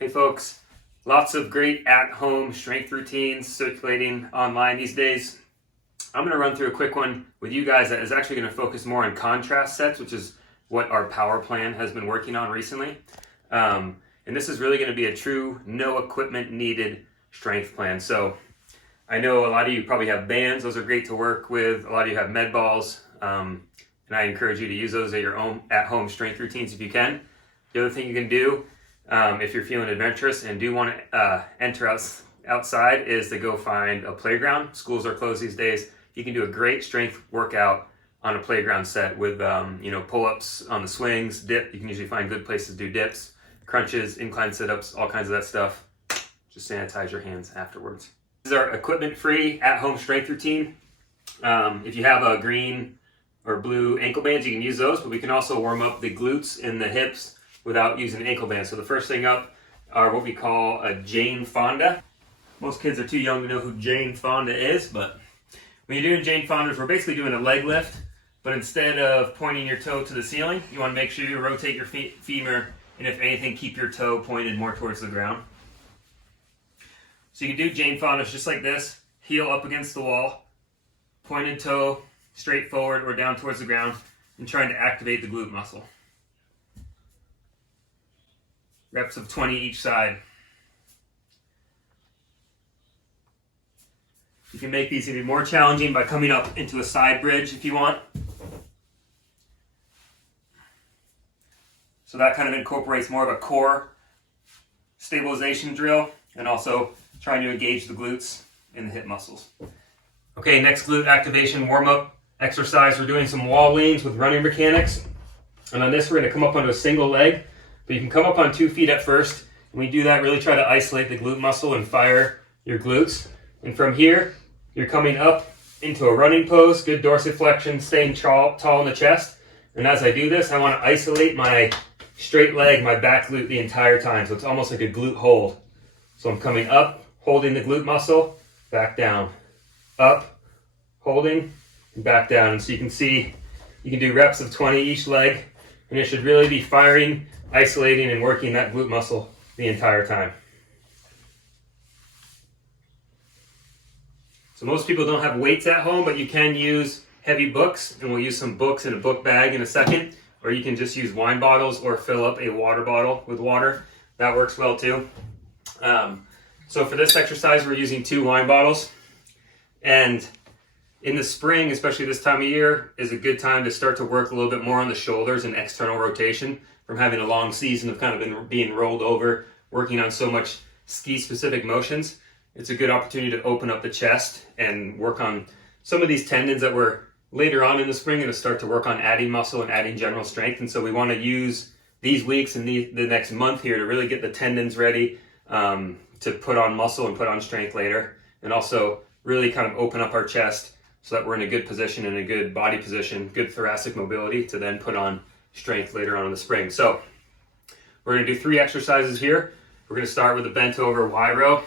Hey folks, lots of great at-home strength routines circulating online these days. I'm going to run through a quick one with you guys that is actually going to focus more on contrast sets, which is what our power plan has been working on recently. And this is really going to be a true no equipment needed strength plan. So I know a lot of you probably have bands. Those are great to work with. A lot of you have med balls. And I encourage you to use those at your own at-home strength routines if you can. The other thing you can do if you're feeling adventurous and do want to enter outside is to go find a playground. Schools are closed these days. You can do a great strength workout on a playground set with pull-ups on the swings, dip. You can usually find good places to do dips, crunches, incline sit-ups, all kinds of that stuff. Just sanitize your hands afterwards. This is our equipment-free at-home strength routine. If you have a green or blue ankle bands, you can use those, but we can also warm up the glutes and the hips without using ankle bands. So the first thing up are what we call a Jane Fonda. Most kids are too young to know who Jane Fonda is, but when you're doing Jane Fondas, we're basically doing a leg lift, but instead of pointing your toe to the ceiling, you want to make sure you rotate your femur, and if anything, keep your toe pointed more towards the ground. So you can do Jane Fondas just like this, heel up against the wall, pointed toe straight forward or down towards the ground, and trying to activate the glute muscle. Reps of 20 each side. You can make these even more challenging by coming up into a side bridge if you want. So that kind of incorporates more of a core stabilization drill and also trying to engage the glutes and the hip muscles. Okay, next glute activation warm-up exercise. We're doing some wall leans with running mechanics. And on this, we're going to come up onto a single leg. But you can come up on 2 feet at first. When we do that, really try to isolate the glute muscle and fire your glutes. And from here, you're coming up into a running pose, good dorsiflexion, staying tall in the chest. And as I do this, I want to isolate my straight leg, my back glute the entire time. So it's almost like a glute hold. So I'm coming up, holding the glute muscle, back down. Up, holding, and back down. And so you can see, you can do reps of 20 each leg. And it should really be firing, isolating, and working that glute muscle the entire time. So most people don't have weights at home, but you can use heavy books, and we'll use some books in a book bag in a second, or you can just use wine bottles or fill up a water bottle with water. That works well too. So for this exercise, we're using 2 wine bottles, and in the spring, especially this time of year, is a good time to start to work a little bit more on the shoulders and external rotation from having a long season of kind of being rolled over, working on so much ski-specific motions. It's a good opportunity to open up the chest and work on some of these tendons that we're later on in the spring going to start to work on adding muscle and adding general strength. And so we want to use these weeks and the next month here to really get the tendons ready to put on muscle and put on strength later. And also really kind of open up our chest so that we're in a good position, in a good body position, good thoracic mobility to then put on strength later on in the spring. So we're going to do 3 exercises here. We're going to start with a bent over Y row.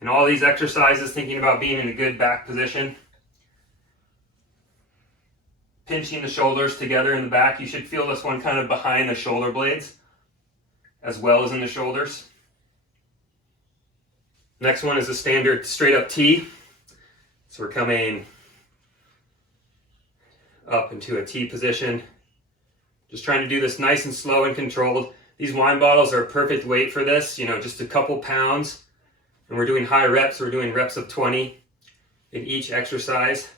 And all these exercises, thinking about being in a good back position. Pinching the shoulders together in the back. You should feel this one kind of behind the shoulder blades as well as in the shoulders. Next one is a standard straight up T. So we're coming up into a T position. Just trying to do this nice and slow and controlled. These wine bottles are a perfect weight for this, just a couple pounds. And we're doing high reps. We're doing reps of 20 in each exercise.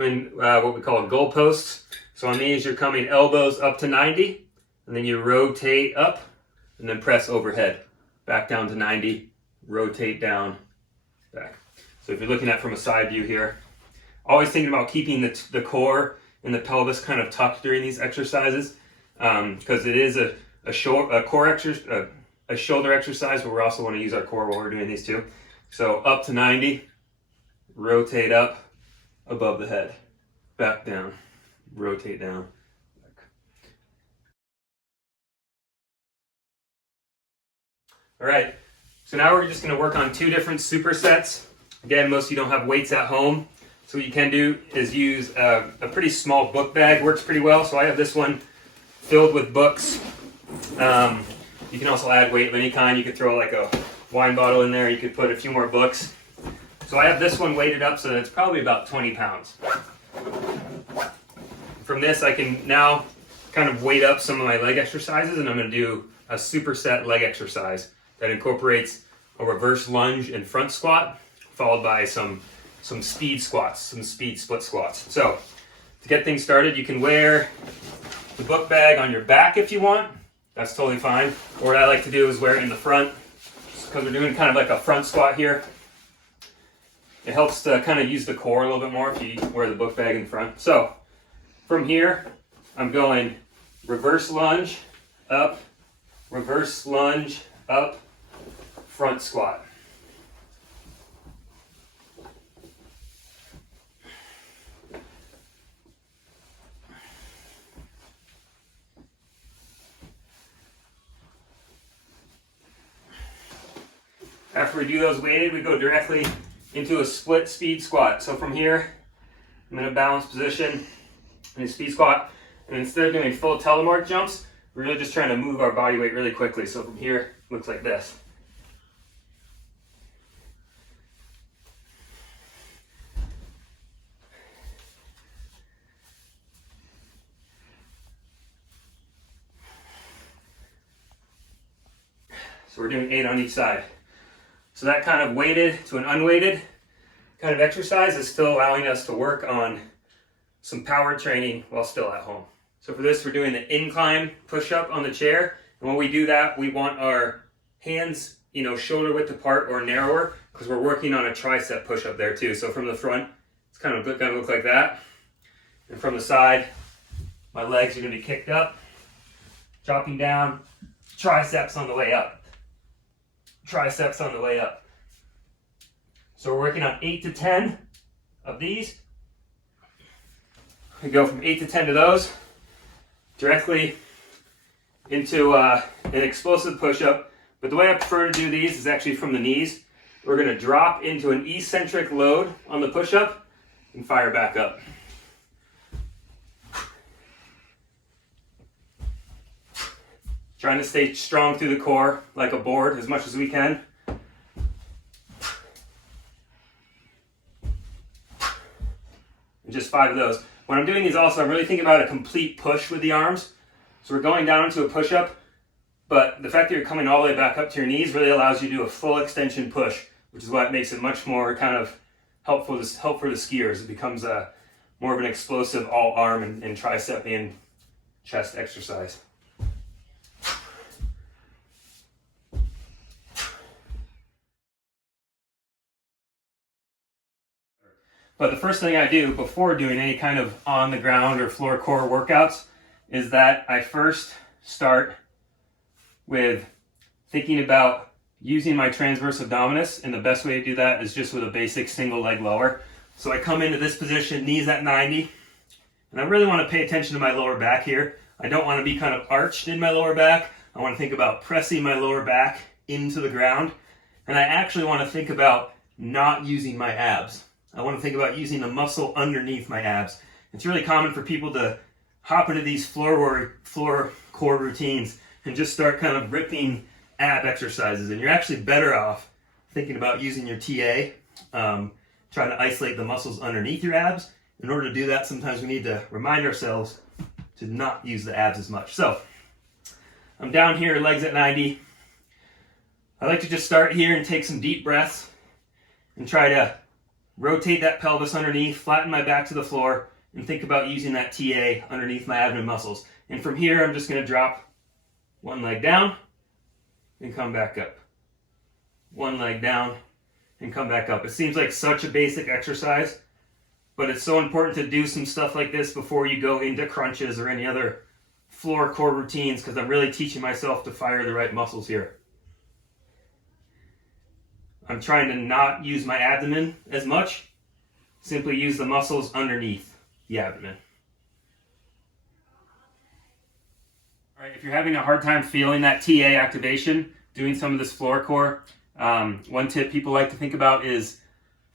And what we call goalposts. So on these, you're coming elbows up to 90, and then you rotate up, and then press overhead. Back down to 90, rotate down, back. So if you're looking at from a side view here, always thinking about keeping the core and the pelvis kind of tucked during these exercises, because it is a shoulder exercise, but we also want to use our core while we're doing these too. So up to 90, rotate up above the head, back down, rotate down. All right, so now we're just going to work on 2 different supersets. Again, most of you don't have weights at home, So what you can do is use a pretty small book bag, works pretty well. So I have this one filled with books. You can also add weight of any kind. You could throw like a wine bottle in there. You could put a few more books. So I have this one weighted up so that it's probably about 20 pounds. From this, I can now kind of weight up some of my leg exercises, and I'm going to do a superset leg exercise that incorporates a reverse lunge and front squat, followed by some speed squats, some speed split squats. So to get things started, you can wear the book bag on your back if you want. That's totally fine. Or what I like to do is wear it in the front, because we're doing kind of like a front squat here. It helps to kind of use the core a little bit more if you wear the book bag in front. So from here, I'm going reverse lunge, up, front squat. After we do those weighted, we go directly into a split speed squat. So from here, I'm in a balanced position in a speed squat. And instead of doing full telemark jumps, we're really just trying to move our body weight really quickly. So from here, it looks like this. So we're doing 8 on each side. So that kind of weighted to an unweighted kind of exercise is still allowing us to work on some power training while still at home. So for this, we're doing the incline push-up on the chair. And when we do that, we want our hands, shoulder width apart or narrower, because we're working on a tricep push-up there too. So from the front, it's kind of going to look like that. And from the side, my legs are going to be kicked up, dropping down, triceps on the way up. Triceps on the way up. So we're working on 8 to 10 of these. We go from 8 to 10 of those directly into an explosive push-up. But the way I prefer to do these is actually from the knees. We're going to drop into an eccentric load on the push-up and fire back up. Trying to stay strong through the core like a board as much as we can. And just 5 of those. When I'm doing these also, I'm really thinking about a complete push with the arms. So we're going down into a push-up, but the fact that you're coming all the way back up to your knees really allows you to do a full extension push, which is what makes it much more kind of helpful for the skiers. It becomes more of an explosive all arm and tricep and chest exercise. But the first thing I do before doing any kind of on the ground or floor core workouts is that I first start with thinking about using my transverse abdominis, and the best way to do that is just with a basic single leg lower. So I come into this position, knees at 90, and I really want to pay attention to my lower back here. I don't want to be kind of arched in my lower back. I want to think about pressing my lower back into the ground, and I actually want to think about not using my abs. I want to think about using the muscle underneath my abs. It's really common for people to hop into these floor core routines and just start kind of ripping ab exercises. And you're actually better off thinking about using your TA, trying to isolate the muscles underneath your abs. In order to do that, sometimes we need to remind ourselves to not use the abs as much. So I'm down here, legs at 90. I like to just start here and take some deep breaths and try to rotate that pelvis underneath, flatten my back to the floor, and think about using that TA underneath my abdomen muscles. And from here, I'm just going to drop one leg down and come back up. One leg down and come back up. It seems like such a basic exercise, but it's so important to do some stuff like this before you go into crunches or any other floor core routines, because I'm really teaching myself to fire the right muscles here. I'm trying to not use my abdomen as much, simply use the muscles underneath the abdomen. All right, if you're having a hard time feeling that TA activation, doing some of this floor core, one tip people like to think about is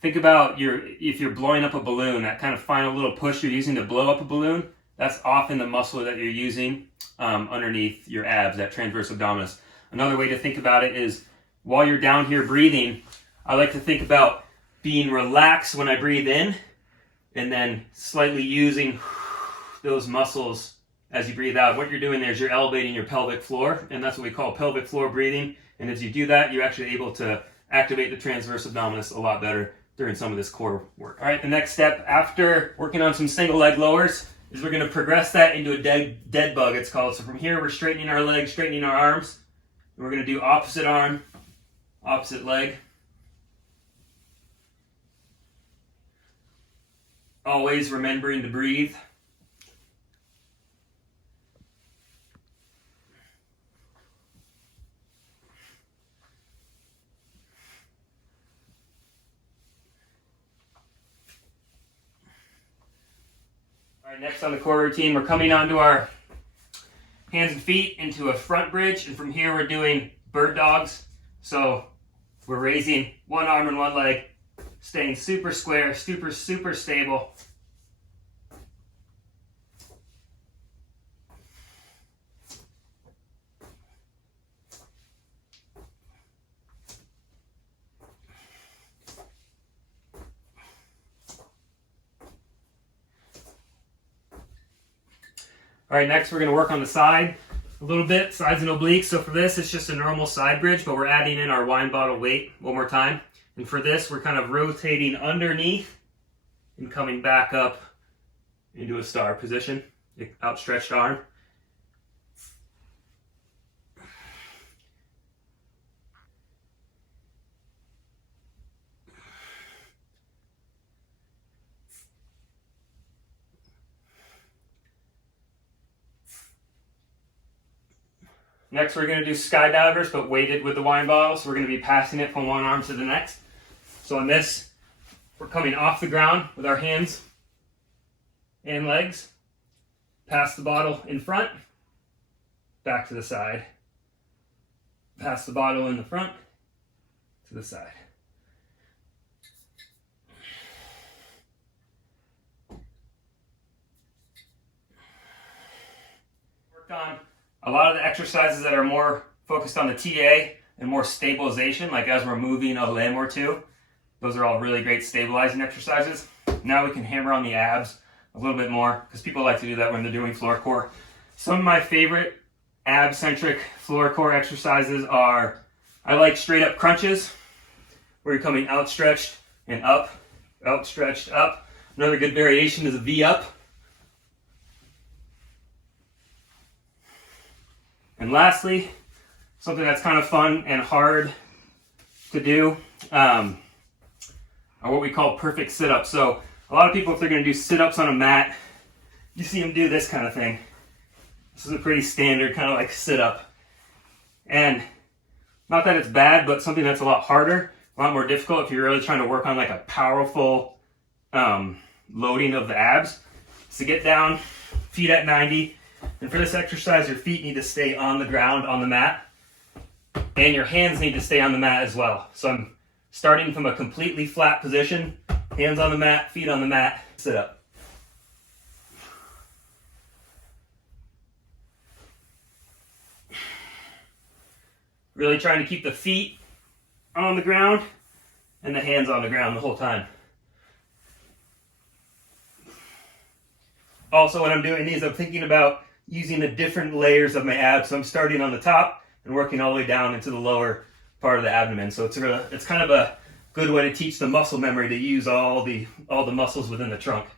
think about if you're blowing up a balloon, that kind of final little push you're using to blow up a balloon, that's often the muscle that you're using underneath your abs, that transverse abdominis. Another way to think about it is while you're down here breathing, I like to think about being relaxed when I breathe in and then slightly using those muscles as you breathe out. What you're doing there is you're elevating your pelvic floor, and that's what we call pelvic floor breathing. And as you do that, you're actually able to activate the transverse abdominis a lot better during some of this core work. All right, the next step after working on some single leg lowers is we're going to progress that into a dead bug, it's called. So from here, we're straightening our legs, straightening our arms. And we're going to do opposite arm, opposite leg. Always remembering to breathe. All right, next on the core routine, we're coming onto our hands and feet into a front bridge, and from here we're doing bird dogs. So we're raising one arm and one leg, staying super square, super stable. All right, next we're going to work on the side a little bit, sides and obliques. So for this, it's just a normal side bridge, but we're adding in our wine bottle weight one more time. And for this, we're kind of rotating underneath and coming back up into a star position, outstretched arm. Next, we're going to do skydivers, but weighted with the wine bottle. So we're going to be passing it from one arm to the next. So on this, we're coming off the ground with our hands and legs. Pass the bottle in front, back to the side. Pass the bottle in the front, to the side. Worked on a lot of the exercises that are more focused on the TA and more stabilization, like as we're moving a limb or two. Those are all really great stabilizing exercises. Now we can hammer on the abs a little bit more because people like to do that when they're doing floor core. Some of my favorite ab-centric floor core exercises are, I like straight up crunches, where you're coming outstretched and up, outstretched up. Another good variation is a V-up. And lastly, something that's kind of fun and hard to do are what we call perfect sit-ups. So a lot of people, if they're going to do sit-ups on a mat, you see them do this kind of thing. This is a pretty standard kind of like sit-up. And not that it's bad, but something that's a lot harder, a lot more difficult if you're really trying to work on like a powerful loading of the abs. So get down, feet at 90. And for this exercise, your feet need to stay on the ground, on the mat, and your hands need to stay on the mat as well. So I'm starting from a completely flat position, hands on the mat, feet on the mat, sit up. Really trying to keep the feet on the ground and the hands on the ground the whole time. Also, when I'm doing these, I'm thinking about using the different layers of my abs. So I'm starting on the top and working all the way down into the lower part of the abdomen. So it's kind of a good way to teach the muscle memory to use all the muscles within the trunk.